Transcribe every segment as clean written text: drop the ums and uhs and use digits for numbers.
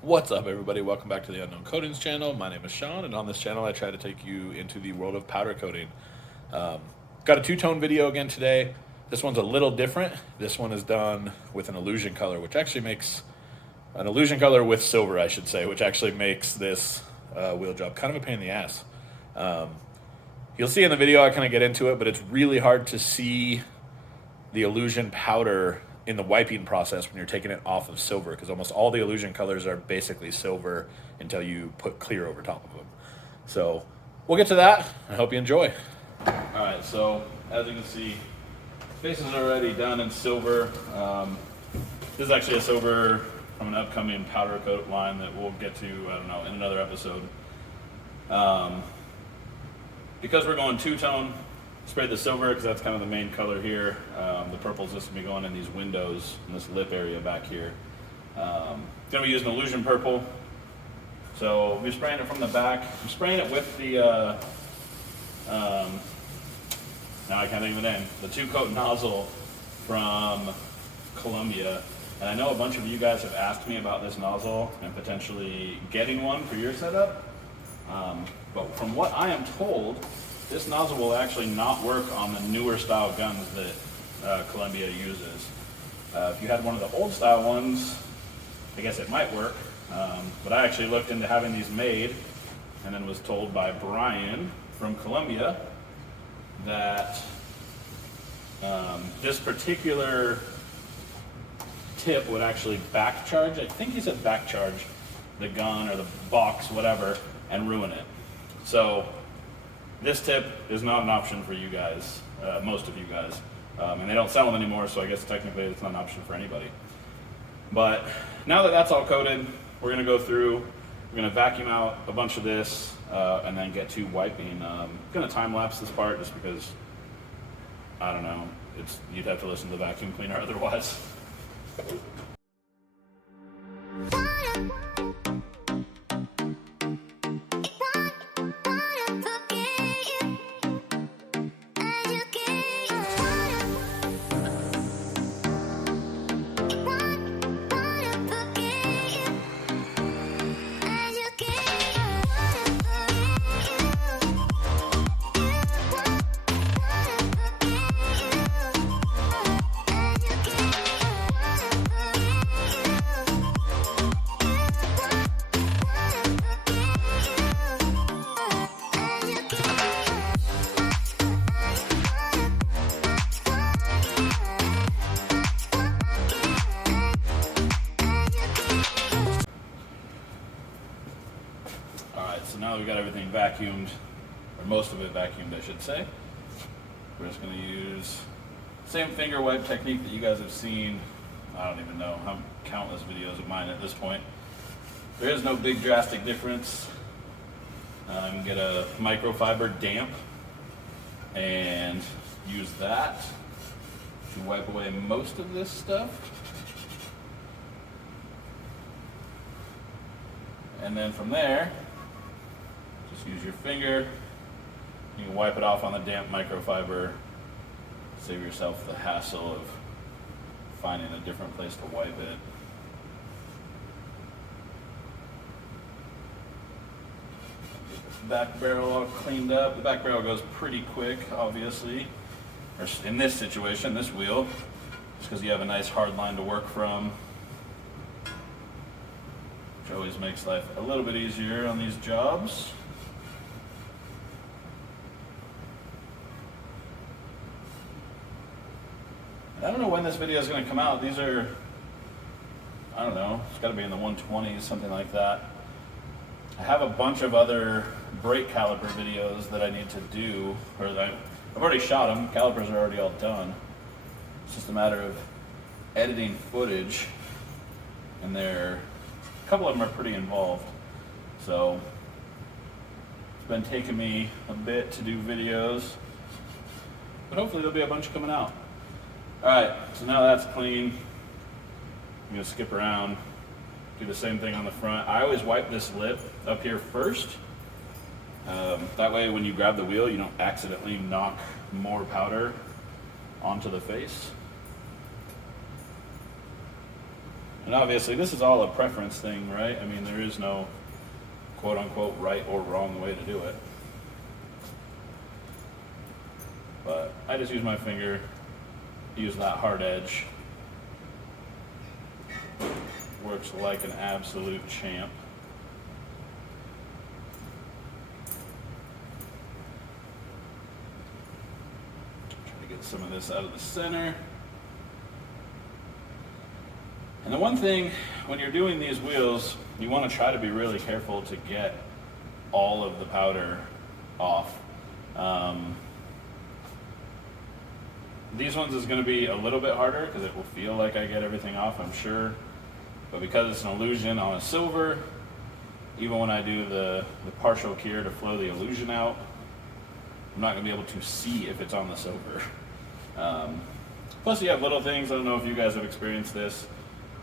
What's up, everybody? Welcome back to the Unknown Coatings channel. My name is Sean, and on this channel I try to take you into the world of powder coating. Um, Got a two-tone video again today. This one's a little different. This one is done with an illusion color, which actually makes an illusion color with silver, I should say, which actually makes this wheel job kind of a pain in the ass. Um, You'll see in the video I kind of get into it, but it's really hard to see the illusion powder in the wiping process when you're taking it off of silver, because almost all the illusion colors are basically silver until you put clear over top of them. So we'll get to that. I hope you enjoy. All right, so as you can see, face is already done in silver. This is actually a silver from an upcoming powder coat line that we'll get to, I don't know, in another episode. Because we're going two-tone, sprayed the silver because that's kind of the main color here. The purple's just gonna be going in these windows in this lip area back here. Gonna be using illusion purple. So we're spraying it from the back. I'm spraying it with the, now I can't think of the name, the two-coat nozzle from Columbia. And I know a bunch of you guys have asked me about this nozzle and potentially getting one for your setup. But from what I am told, this nozzle will actually not work on the newer style guns that Columbia uses. If you had one of the old style ones, I guess it might work. But I actually looked into having these made and then was told by Brian from Columbia that this particular tip would actually back charge, I think he said back charge the gun or the box, whatever, and ruin it. So this tip is not an option for you guys, most of you guys. And they don't sell them anymore, so I guess technically it's not an option for anybody. But now that that's all coated, we're gonna go through, we're gonna vacuum out a bunch of this, and then get to wiping. I'm gonna time lapse this part just because, I don't know, you'd have to listen to the vacuum cleaner otherwise. So now that we've got everything vacuumed, or most of it vacuumed, I should say, we're just going to use the same finger wipe technique that you guys have seen. I don't even know how countless videos of mine at this point. There is no big drastic difference. You can get a microfiber damp and use that to wipe away most of this stuff. And then from there, just use your finger. You can wipe it off on the damp microfiber. Save yourself the hassle of finding a different place to wipe it. Get the back barrel all cleaned up. The back barrel goes pretty quick, obviously. Or in this situation, this wheel, just because you have a nice hard line to work from, which always makes life a little bit easier on these jobs. I don't know when this video is going to come out. These are, I don't know, it's got to be in the 120s, something like that. I have a bunch of other brake caliper videos that I need to do, or that I've already shot them. Calipers are already all done. It's just a matter of editing footage, and a couple of them are pretty involved. So it's been taking me a bit to do videos, but hopefully there'll be a bunch coming out. All right, so now that's clean. I'm gonna skip around, do the same thing on the front. I always wipe this lip up here first. That way when you grab the wheel, you don't accidentally knock more powder onto the face. And obviously this is all a preference thing, right? I mean, there is no quote unquote right or wrong way to do it. But I just use my finger, use that hard edge. Works like an absolute champ. Try to get some of this out of the center. And the one thing, when you're doing these wheels, you want to try to be really careful to get all of the powder off. These ones is going to be a little bit harder because it will feel like I get everything off, I'm sure. But because it's an illusion on a silver, even when I do the partial cure to flow the illusion out, I'm not going to be able to see if it's on the silver. Plus you have little things, I don't know if you guys have experienced this,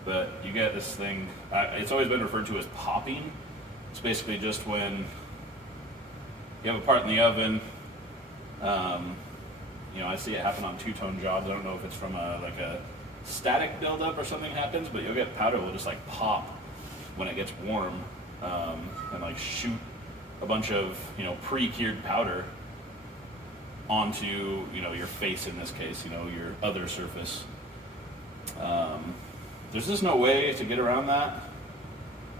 but you get this thing, it's always been referred to as popping. It's basically just when you have a part in the oven, you know, I see it happen on two-tone jobs. I don't know if it's from like a static buildup or something happens, but you'll get powder will just like pop when it gets warm, and like shoot a bunch of, you know, pre-cured powder onto, you know, your face in this case, you know, your other surface. There's just no way to get around that.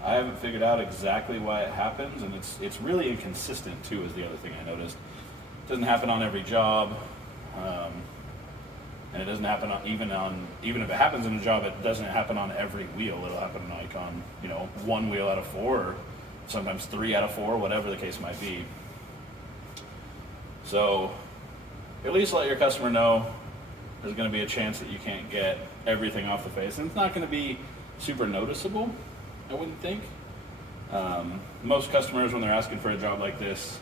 I haven't figured out exactly why it happens, and it's really inconsistent too, is the other thing I noticed. It doesn't happen on every job. And it doesn't happen even if it happens in a job, it doesn't happen on every wheel. It'll happen like on, you know, 1 wheel out of 4, or sometimes 3 out of 4, whatever the case might be. So at least let your customer know there's going to be a chance that you can't get everything off the face. And it's not going to be super noticeable, I wouldn't think. Most customers, when they're asking for a job like this,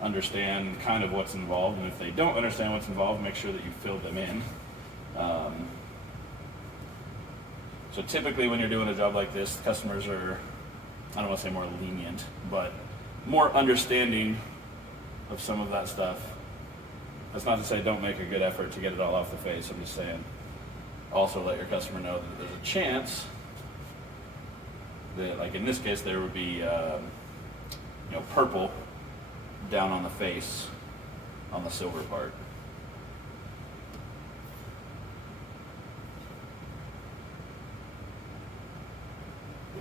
understand kind of what's involved, and if they don't understand what's involved, make sure that you fill them in. So typically when you're doing a job like this, customers are, I don't want to say more lenient, but more understanding of some of that stuff. That's not to say don't make a good effort to get it all off the face. I'm just saying also let your customer know that there's a chance that, like in this case, there would be you know, purple down on the face on the silver part.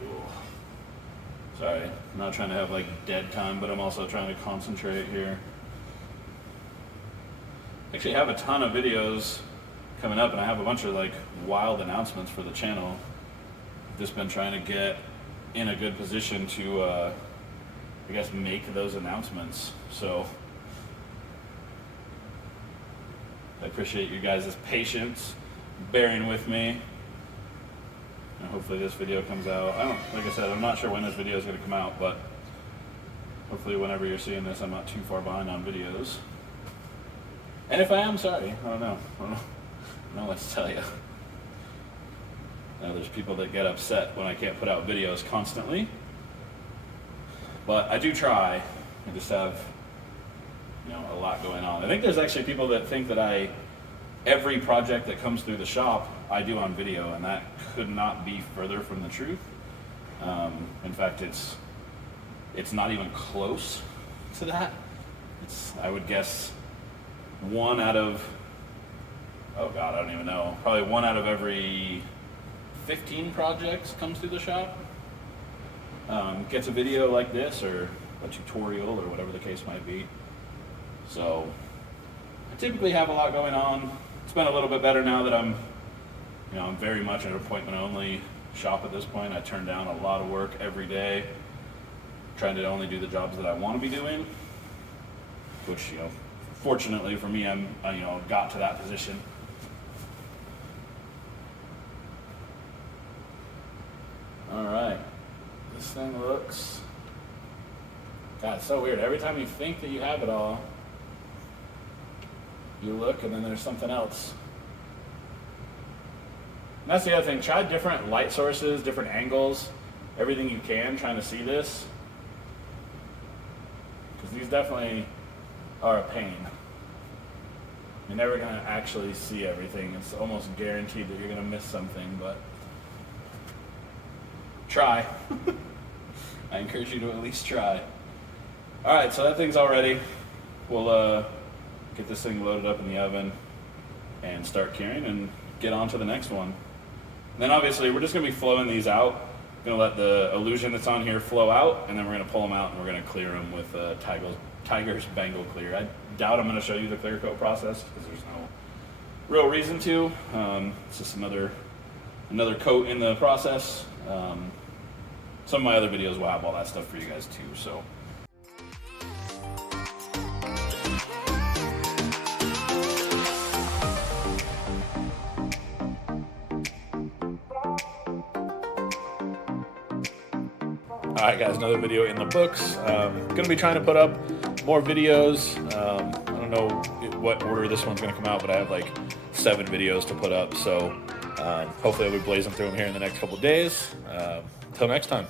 Ooh. Sorry, I'm not trying to have like dead time, but I'm also trying to concentrate here. Actually have a ton of videos coming up, and I have a bunch of like wild announcements for the channel. I've just been trying to get in a good position to I guess make those announcements. So I appreciate you guys' patience, bearing with me. And hopefully this video comes out. Like I said, I'm not sure when this video is going to come out, but hopefully whenever you're seeing this, I'm not too far behind on videos. And if I am, sorry. I don't know what to tell you. Now there's people that get upset when I can't put out videos constantly. But I do try. I just have, you know, a lot going on. I think there's actually people that think that every project that comes through the shop, I do on video, and that could not be further from the truth. In fact, it's not even close to that. I would guess 1 out of, oh God, I don't even know, probably 1 out of every 15 projects comes through the shop. Gets a video like this or a tutorial or whatever the case might be. So I typically have a lot going on. It's been a little bit better now that I'm very much an appointment only shop at this point. I turn down a lot of work every day, trying to only do the jobs that I want to be doing, which, you know, fortunately for me, I'm got to that position. All right. This thing looks, God, it's so weird. Every time you think that you have it all, you look and then there's something else. And that's the other thing. Try different light sources, different angles, everything you can, trying to see this. Because these definitely are a pain. You're never going to actually see everything. It's almost guaranteed that you're going to miss something, but try. I encourage you to at least try. All right, so that thing's all ready. We'll get this thing loaded up in the oven and start curing and get on to the next one. And then obviously we're just gonna be flowing these out. Gonna let the illusion that's on here flow out, and then we're gonna pull them out and we're gonna clear them with Tiger's Bengal Clear. I doubt I'm gonna show you the clear coat process because there's no real reason to. It's just another coat in the process. Some of my other videos will have all that stuff for you guys too. So. All right, guys, another video in the books. Gonna be trying to put up more videos. I don't know what order this one's gonna come out, but I have like 7 videos to put up. So hopefully I'll be blazing through them here in the next couple days. Till next time.